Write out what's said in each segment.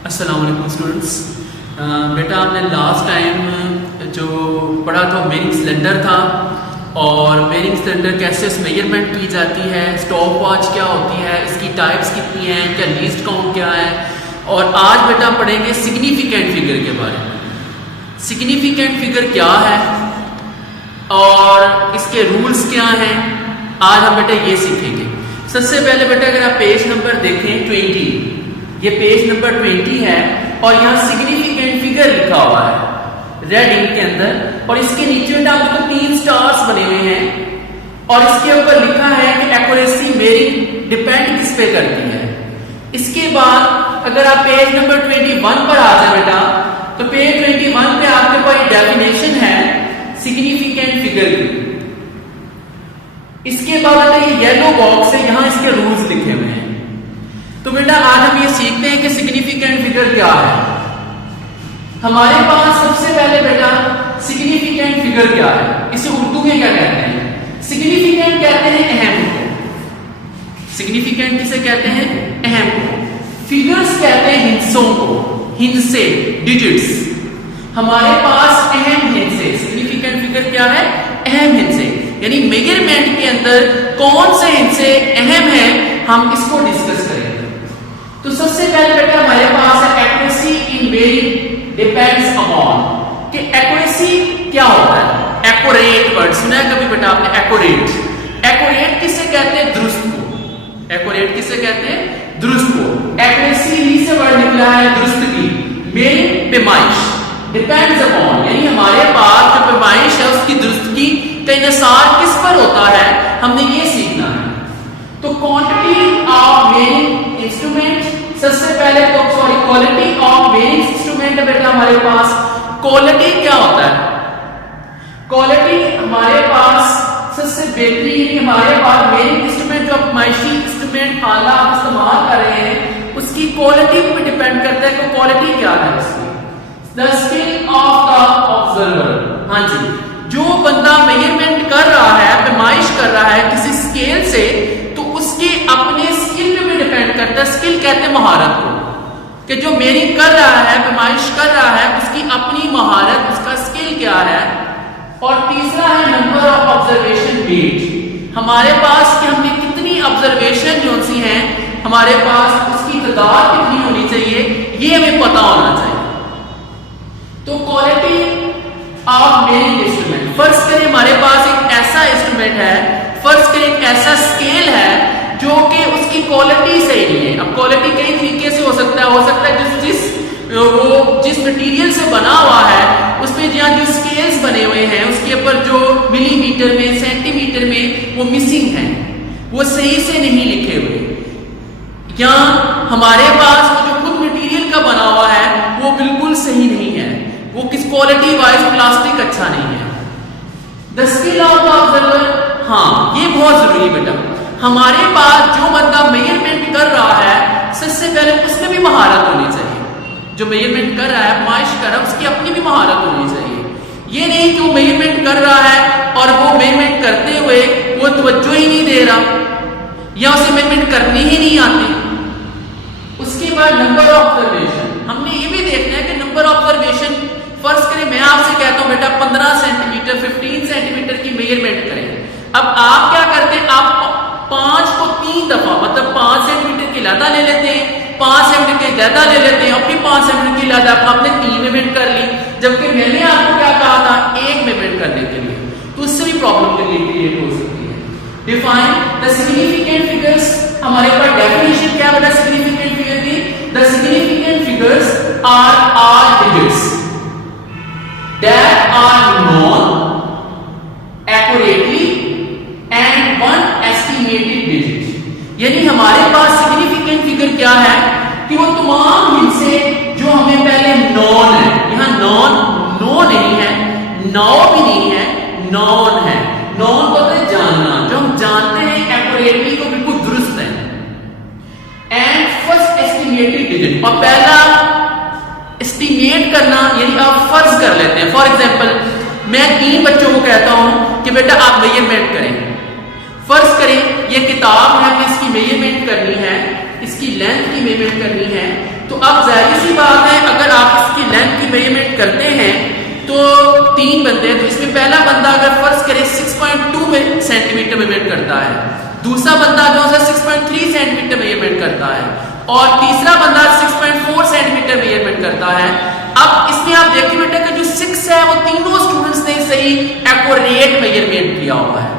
अस्सलाम वालेकुम स्टूडेंट्स। बेटा आपने लास्ट टाइम जो पढ़ा था मेयरिंग सिलेंडर था और मेयरिंग सिलेंडर कैसे मेजरमेंट की जाती है, स्टॉप वॉच क्या होती है, इसकी टाइप्स कितनी हैं, क्या लीस्ट काउंट क्या है। और आज बेटा पढ़ेंगे सिग्निफिकेंट फिगर के बारे में। सिग्निफिकेंट फिगर क्या है और इसके रूल्स क्या हैं, आज हम बेटा ये सीखेंगे। सबसे पहले बेटा अगर आप पेज नंबर देखें 20, ये पेज नंबर 20 है और यहाँ सिग्निफिकेंट फिगर लिखा हुआ है रेड इंक के अंदर, और इसके नीचे बेटा आपको 3 स्टार्स बने हुए हैं और इसके ऊपर लिखा है कि एक्यूरेसी मेयरिंग डिपेंड किस पे करती है। इसके बाद अगर आप पेज नंबर 21 पर आ जाए बेटा, तो पेज 21 पे आपके पास डेफिनेशन है सिग्निफिकेंट फिगर की। इसके बाद ये येलो बॉक्स है, यहां इसके रूल्स लिखे हुए हैं। तो बेटा आज हम ये सीखते हैं कि सिग्निफिकेंट फिगर क्या है। हमारे पास सबसे पहले बेटा सिग्निफिकेंट फिगर क्या है, इसे उर्दू में क्या कहते हैं? सिग्निफिकेंट कहते हैं अहम को। सिग्निफिकेंट किसे कहते हैं? अहम को। फिगर्स कहते हैं हिस्सों को, हिस्से, डिजिट्स। हमारे पास अहम हिस्से, सिग्निफिकेंट फिगर क्या है? अहम हिस्से, यानी मेजरमेंट के अंदर कौन से हिस्से अहम हैं, हम इसको डिस्कस करेंगे। तो सबसे पहले बेटा हमारे पास है एक्यूरेसी इन मेयरिंग डिपेंड्स अपॉन, कि एक्यूरेसी क्या होता है? एक्यूरेट वर्ड सुना है कभी बेटा आपने? एक्यूरेट। एक्यूरेट किसे कहते हैं? दुरुस्त को। एक्यूरेट किसे कहते हैं? दुरुस्त को। एक्यूरेसी ही से वर्ड निकला है दुरुस्त की। मेयरिंग पैमाइश, डिपेंड्स अपॉन, यानी हमारे पास जो पैमाइश है उसकी दुरुस्त की का इन्हिसार किस पर होता है, हमने ये सीखना है। तो क्वांटिटी ऑफ मेयरिंग इंस्ट्रूमेंट, सबसे पहले तो क्वालिटी ऑफ मेयरिंग इंस्ट्रूमेंट बेटा हमारे पास क्वालिटी क्या होता है? क्वालिटी हमारे पास सबसे बेहतरीन, हमारे पास मेयरिंग इंस्ट्रूमेंट जो पैमाइशी इंस्ट्रूमेंट आला आप इस्तेमाल कर रहे हैं उसकी क्वालिटी पे डिपेंड करता है कि क्वालिटी क्या है उसकी। The skill of the observer, हाँ जी, जो बंदा मेजरमेंट कर रहा है, पैमाइश कर रहा है किसी स्केल से, तो उसके अपने स्किल पे भी डिपेंड करता है। स्किल कहते हैं महारत को, कि जो मेयरिंग कर रहा है, पैमाइश कर रहा है, उसकी अपनी महारत, उसका स्किल क्या है। और तीसरा है नंबर ऑफ ऑब्जर्वेशन मेड, हमारे पास कि हमने कितनी ऑब्जर्वेशन जो सी हैं हमारे पास, उसकी तादाद कितनी होनी चाहिए, ये हमें पता होना चाहिए। तो क्वालिटी ऑफ मेयरिंग इंस्ट्रूमेंट, फर्ज करें हमारे पास एक ऐसा इंस्ट्रूमेंट है, फर्ज करें एक ऐसा स्केल है जो कि उसकी क्वालिटी सही नहीं है। अब क्वालिटी कई तरीके से हो सकता है जिस मटेरियल से बना हुआ है उसमें जहाँ जो स्केल्स बने हुए हैं उसके ऊपर जो मिलीमीटर में, सेंटीमीटर में वो मिसिंग है, वो सही से नहीं लिखे हुए, या हमारे पास जो खुद मटेरियल का बना हुआ है वो बिल्कुल सही नहीं है, वो किस क्वालिटी वाइज प्लास्टिक अच्छा नहीं है। The skill of the observer, हाँ ये बहुत जरूरी बेटा। हमारे पास जो बंदा मेजरमेंट कर रहा है सबसे पहले उसमें भी महारत होनी चाहिए। जो मेजरमेंट कर रहा है, पैमाइश कर रहा है, उसकी अपनी भी महारत होनी चाहिए। ये नहीं कि वो मेजरमेंट कर रहा है और वो मेजरमेंट करते हुए वो तवज्जो ही नहीं दे रहा या उसे मेजरमेंट करनी ही नहीं आती। उसके बाद नंबर ऑफ ऑब्जर्वेशन, हमने ये भी देखना है कि नंबर ऑफ ऑब्जर्वेशन, फर्ज करें मैं आपसे कहता हूं बेटा 15 सेंटीमीटर 15 सेंटीमीटर की मेजरमेंट करें। अब आप क्या करते हैं, आप 5 को 3 दफा, मतलब 5 सेंटीमीटर की लदा ले लेते हैं, 5 सेंटीमीटर की लदा ले लेते हैं, अपनी 5 सेंटीमीटर की लदा आपने 3 मेजरमेंट कर ली, जबकि मैंने आपको क्या कहा था 1 मेजरमेंट करने के लिए, तो उससे भी प्रॉब्लम क्रिएट हो सकती है। डिफाइन द सिग्निफिकेंट फिगर्स, हमारे पास डेफिनेशन क्या है सिग्निफिकेंट फिगर की? The significant figures are digits that are known accurately and one estimated digit, यानी हमारे पास सिग्निफिकेंट फिगर क्या है कि वो तमाम हिस्से जो हमें पहले नॉन है, यहां नॉन नो नहीं है, नाउ भी नहीं है, नॉन है। नॉन को तो जानना, जो हम जानते हैं एक्यूरेटली को बिल्कुल दुरुस्त है। एंड फर्स्ट एस्टिमेटेड डिजिट, और पहला एस्टिमेट करना, यानी आप फर्ज कर लेते हैं। फॉर एग्जांपल मैं 3 बच्चों को कहता हूं कि बेटा आप मेजरमेंट करें। फर्ज करें ये किताब है, हमें इसकी मेजरमेंट करनी है, इसकी लेंथ की मेजरमेंट करनी है, तो अब जाहिर सी मेजरमेंट करते हैं तो 3 बनते हैं। तो इसमें पहला बंदा अगर फर्ज करें 6.2 सेंटीमीटर मेजरमेंट करता है, दूसरा बंदा जो है 6.3 सेंटीमीटर मेजरमेंट करता है और तीसरा बंदा 6.4 सेंटीमीटर मेजरमेंट करता है। अब इसमें आप देखिए बेटा कि जो 6 है वो तीनों स्टूडेंट्स ने सही एक्यूरेट मेजरमेंट किया हुआ है,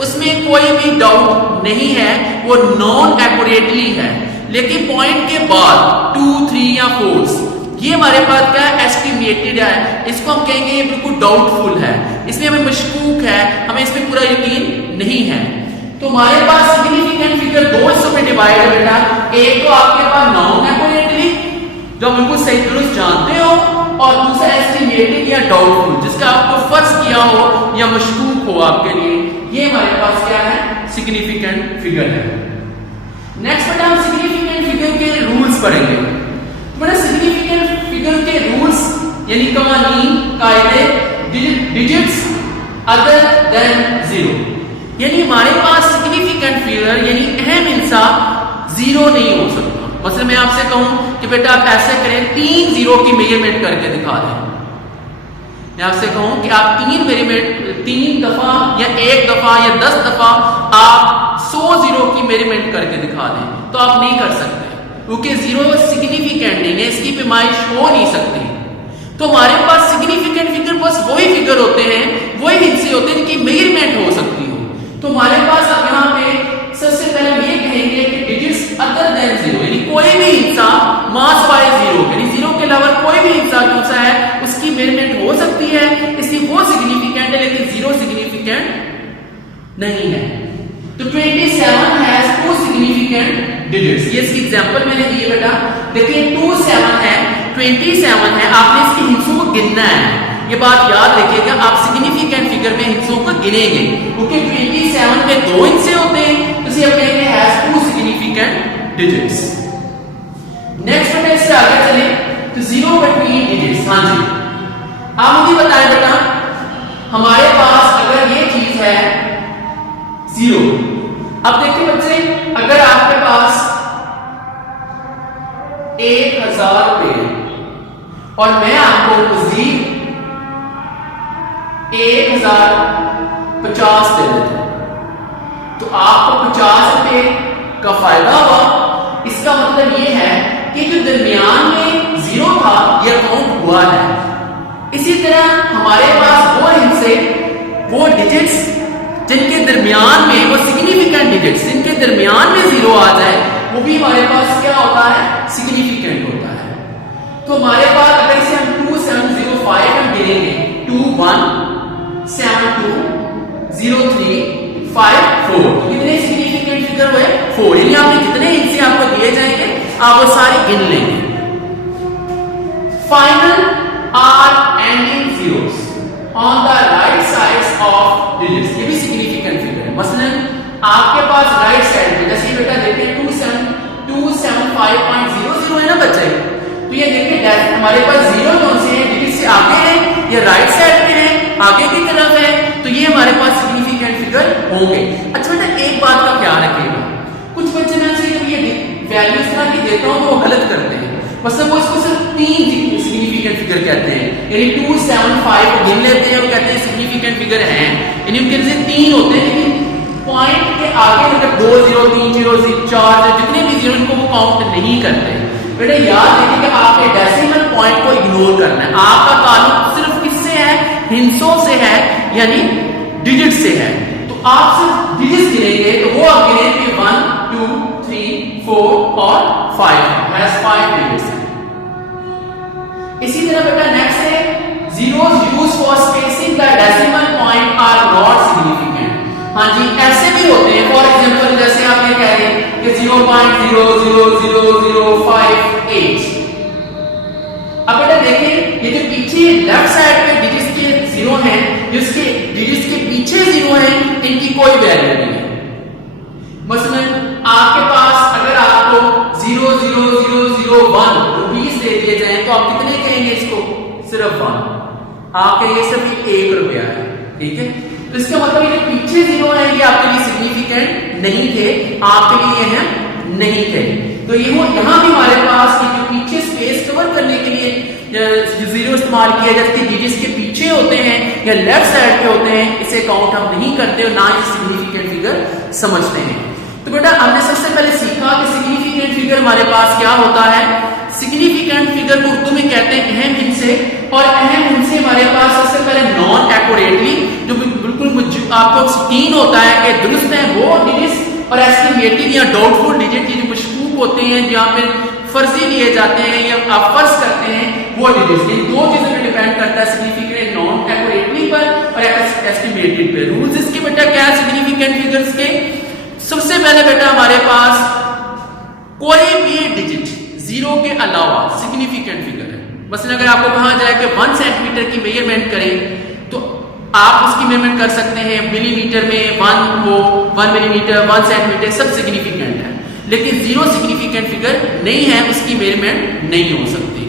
उसमें कोई भी डाउट नहीं है, वो नॉन एक्यूरेटली है। लेकिन पॉइंट के बाद 2, 3 या 4 ये हमारे पास क्या है, एस्टिमेटेड है, इसको हम कहेंगे ये बिल्कुल डाउटफुल है, इसमें हमें मशकूक है, हमें इसमें पूरा यकीन नहीं है। तो हमारे पास सिग्निफिकेंट फिगर दो हिस्सों में डिवाइड है बेटा। एक तो आपके पास नॉन एक्यूरेटली जो बिल्कुल सही दुरुस्त जानते हो, और दूसरा एस्टिमेटेड या डाउटफुल जिसका आपको फर्ज किया हो या मशकूक हो आपके लिए, ये हमारे पास क्या है, सिग्निफिकेंट फिगर है। नेक्स्ट बेटा हम सिग्निफिकेंट फिगर के रूल्स पढ़ेंगे। बड़ा सिग्निफिकेंट फिगर के रूल्स यानी कवानीन, कायदे, डिजिट्स अदर देन 0, यानी हमारे पास सिग्निफिकेंट फिगर यानी अहम हिस्सा 0 नहीं हो सकता। मतलब मैं आपसे कहूं कि बेटा आप ऐसे करें 3 0 की मेजरमेंट करके दिखा दें, मैं आपसे कहूं कि आप 3 दफा या 1 दफा या 10 दफा आप 100 0 की मेजरमेंट करके दिखा दें, तो आप नहीं कर सकते, क्योंकि 0 सिग्निफिकेंट नहीं है, इसकी पैमाइश हो नहीं सकती। तो हमारे पास सिग्निफिकेंट फिगर बस वही फिगर होते हैं, वही हिस्से होते हैं जिनकी मेजरमेंट हो सकती हो। तो हमारे पास अब यहाँ पे सबसे पहले हम ये कहेंगे कि डिजिट्स अदर देन 0, यानी कोई भी हिस्सा मास वाइज 0, यानी 0 के अलावा कोई भी हिस्सा कौन सा है उसकी मेजरमेंट हो सकती है, इसलिए वो सिग्निफिकेंट है, लेकिन 0 सिग्निफिकेंट नहीं है। तो 27 हैज 2 सिग्निफिकेंट डिजिट्स, ये इसकी एग्जांपल मैंने दी है बेटा। देखिए 2 7 है, 27 है, आपने इसके हिस्सों को गिनना है, ये बात याद रखिएगा, आप सिग्निफिकेंट फिगर में हिस्सों को गिनेंगे, क्योंकि 27 में 2 हिस्से होते हैं, तो इसे आप कहेंगे हैज 2 सिग्निफिकेंट डिजिट्स। नेक्स्ट बेटा इससे आगे चले तो 0 बिटवीन डिजिट्स। हाँ जी, आप मुझे बताएं बेटा, हमारे पास अगर ये चीज है 0, अब देखिए बच्चे, अगर आपके पास 1000 रुपए और मैं आपको मजीद 1050 दे देता हूं, तो आपको 50 रुपए का फायदा हुआ। इसका मतलब यह है कि जो दरमियान में 0 था यह काउंट हुआ है। इसी तरह हमारे पास वो हिस्से, वो डिजिट्स जिनके दरमियान में, वो सिग्निफिकेंट डिजिट्स जिनके दरमियान में 0 आ जाए, वो भी हमारे पास क्या होता है, सिग्निफिकेंट होता है। तो हमारे पास अगर इसे हम 2705 हम गिनेंगे, 2 1 7 2 0 3 5 4, तो कितने सिग्निफिकेंट फिगर हुए, 4, यानी आपने जितने हिस्से आपको दिए जाएंगे आप वो सारे गिन लेंगे। Final are ending zeros on the right sides of digits, ये भी सिग्निफिकेंट फिगर है। मसलन आपके पास राइट साइड पे, जैसे बेटा देखिए 275.00 है ना बच्चे, तो ये देखिए हमारे पास 0 कौन से हैं, डिजिट से आगे है, ये राइट साइड पे है, आगे की तरफ है, तो ये हमारे पास सिग्निफिकेंट फिगर होंगे। अच्छा बेटा एक बात का ख्याल रखिएगा, कुछ बच्चे ना से जब ये वैल्यू इस तरह की देता हूं तो वो गलत करते हैं, मतलब वो इसको सिर्फ 3 सिग्निफिकेंट फिगर कहते हैं, यानी 275 को गिन लेते हैं और कहते हैं सिग्निफिकेंट फिगर हैं, यानी उनके से 3 होते हैं, लेकिन पॉइंट के आगे अगर 2 0 3 0 4 जितने भी 0 इनको वो काउंट नहीं करते। बेटा याद रखिए कि आपके डेसिमल पॉइंट को इग्नोर करना है, आपका ताल्लुक सिर्फ किससे है, हिस्सों से है, यानी डिजिट से है। तो आप सिर्फ डिजिट गिनेंगे, तो वो आप गिनेंगे 1 2 3 4 और 5 डिजिट्स है। इसी तरह बेटा नेक्स्ट है zeros used for spacing the decimal point are not significant। हाँ जी, ऐसे भी होते हैं, फॉर एग्जांपल जैसे आप ये कह रहे हैं कि 0.00005 अब बेटा देखिए ये जो पीछे लेफ्ट साइड पे डिजिट्स के 0 हैं, जिसके डिजिट्स के पीछे 0 हैं, इनकी कोई वैल्यू नहीं है। मसलन आपके पास अगर आपको 0.0001 रुपीस दे दिए जाए तो आप कितने कहेंगे इसको, सिर्फ 1, आपके लिए सिर्फ 1 रुपया है, ठीक है। तो इसका मतलब ये पीछे 0 है, ये आपके लिए सिग्निफिकेंट नहीं थे, आपके लिए ये नहीं थे। तो ये वो यहां भी हमारे पास ये जो पीछे स्पेस कवर करने के लिए जीरो इस्तेमाल किया जाता है, डिजिट्स के पीछे होते हैं या लेफ्ट साइड पे होते हैं, इसे काउंट हम नहीं करते और ना ही सिग्निफिकेंट फिगर समझते हैं। तो बेटा हमने सबसे पहले सीखा कि सिग्निफिकेंट फिगर हमारे पास क्या होता है। सिग्निफिकेंट फिगर को उर्दू में कहते हैं अहम हिस्से, और अहम हिस्से हमारे पास सबसे पहले नॉन एक्यूरेटली, जो बिल्कुल आपको यकीन होता है कि दुरुस्त है, वो डिजिट्स, और एस्टिमेटेड या डाउटफुल डिजिट, जो मशकूक होते हैं, जहां पे फर्जी लिए जाते हैं या आप फर्ज करते हैं, वो डिजिट्स। इन दो चीजों पे डिपेंड करता है सिग्निफिकेंट नॉन एक्यूरेटली पर और एस्टिमेटेड पे। रूल्स इसके बेटा क्या है सिग्निफिकेंट फिगर्स के। सबसे पहले बेटा हमारे पास कोई भी डिजिट जीरो के अलावा सिग्निफिकेंट फिगर है। मसलन अगर आपको कहा जाए कि 1 सेंटीमीटर की मेजरमेंट करें तो आप उसकी मेजरमेंट कर सकते हैं मिलीमीटर में, 1 मिलीमीटर, 1 सेंटीमीटर, सब सिग्निफिकेंट है, लेकिन जीरो सिग्निफिकेंट फिगर नहीं है, उसकी मेजरमेंट नहीं हो सकती।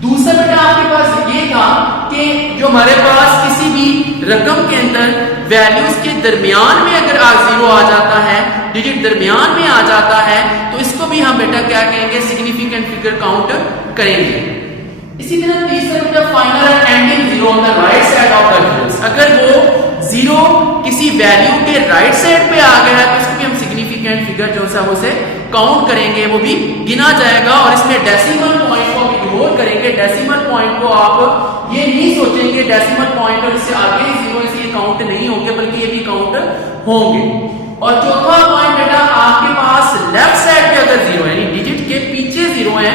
दूसरा बेटा आपके पास ये था कि जो हमारे पास किसी भी रकम के अंदर वैल्यूज के दरमियान में अगर जीरो आ जाता है, डिजिट दरमियान में आ जाता है, तो इसको भी हम बेटा क्या कहेंगे सिग्निफिकेंट फिगर काउंट करेंगे। इसी तरह तीसरा बेटा final and ending zero on the right side of the digits, अगर वो जीरो किसी वैल्यू के राइट साइड पे आ गया है तो इसको भी हम सिग्निफिकेंट फिगर जो सा उसे काउंट करेंगे, वो भी गिना जाएगा। और इसमें डेसिमल पॉइंट को आप इग्नोर करेंगे। डेसिमल पॉइंट को आप ये नहीं सोचेंगे डेसिमल पॉइंट और इससे आगे जीरो इसलिए काउंट नहीं होंगे, बल्कि ये भी काउंट होंगे। और चौथा पॉइंट बेटा आपके पास लेफ्ट साइड पे अगर जीरो है, यानी डिजिट के पीछे जीरो है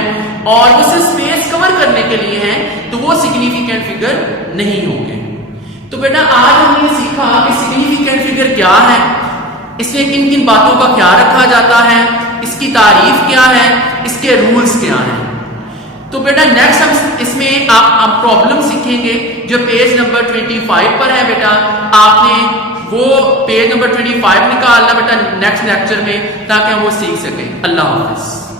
और उसे स्पेस कवर करने के लिए है, तो वो सिग्निफिकेंट फिगर नहीं होंगे। तो बेटा आज हमने सीखा कि सिग्निफिकेंट फिगर क्या है, इसमें किन किन बातों का ख्याल रखा जाता है, इसकी तारीफ क्या है, इसके रूल्स क्या हैं। तो बेटा नेक्स्ट हम इसमें आप प्रॉब्लम सीखेंगे जो पेज नंबर 25 पर है। बेटा आपने वो पेज नंबर 25 निकालना बेटा नेक्स्ट लेक्चर में, ताकि हम वो सीख सकें। अल्लाह हाफिज।